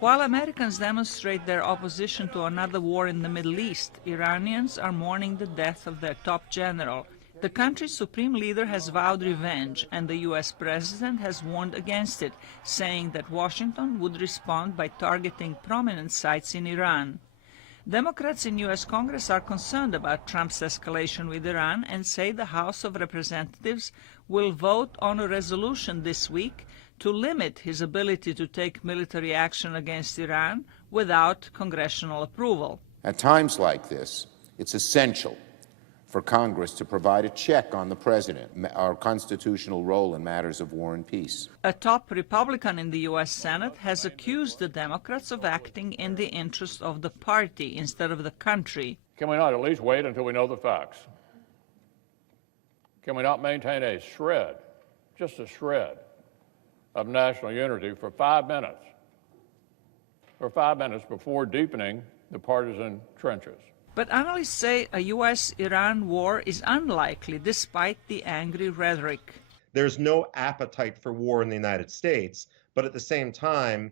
While Americans demonstrate their opposition to another war in the Middle East, Iranians are mourning the death of their top general. The country's supreme leader has vowed revenge, and the U.S. president has warned against it, saying that Washington would respond by targeting prominent sites in Iran. Democrats in U.S. Congress are concerned about Trump's escalation with Iran and say the House of Representatives will vote on a resolution this week to limit his ability to take military action against Iran without congressional approval. At times like this, it's essential for Congress to provide a check on the president, our constitutional role in matters of war and peace. A top Republican in the U.S. Senate has accused the Democrats of acting in the interest of the party instead of the country. Can we not at least wait until we know the facts? Can we not maintain a shred, just a shred, of national unity for 5 minutes? For 5 minutes before deepening the partisan trenches. But analysts say a U.S.-Iran war is unlikely despite the angry rhetoric. There's no appetite for war in the United States, but at the same time,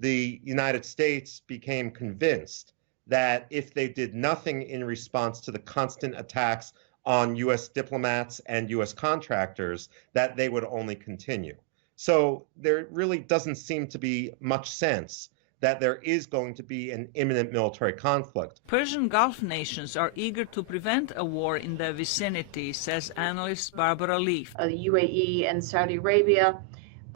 the United States became convinced that if they did nothing in response to the constant attacks on U.S. diplomats and U.S. contractors, that they would only continue. So there really doesn't seem to be much sense that there is going to be an imminent military conflict. Persian Gulf nations are eager to prevent a war in their vicinity, says analyst Barbara Leaf. The UAE and Saudi Arabia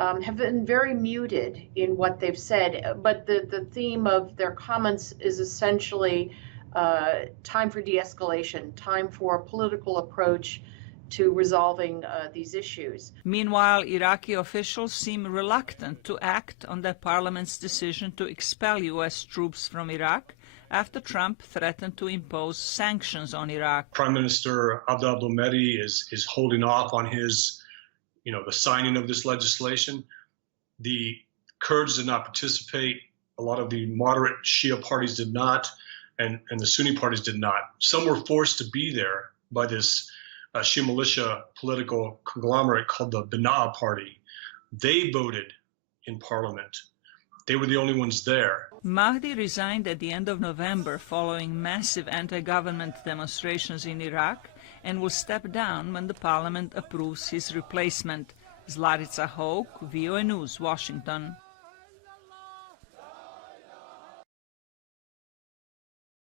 have been very muted in what they've said, but the theme of their comments is essentially time for de-escalation, time for a political approach to resolving these issues. Meanwhile, Iraqi officials seem reluctant to act on their parliament's decision to expel U.S. troops from Iraq after Trump threatened to impose sanctions on Iraq. Prime Minister Abdel Abdul-Mahdi is holding off on his, the signing of this legislation. The Kurds did not participate. A lot of the moderate Shia parties did not, and the Sunni parties did not. Some were forced to be there by this Shia militia political conglomerate called the Banaa Party. They voted in parliament. They were the only ones there. Mahdi resigned at the end of November following massive anti-government demonstrations in Iraq and will step down when the parliament approves his replacement. Zlarica Hoke, VOA News, Washington.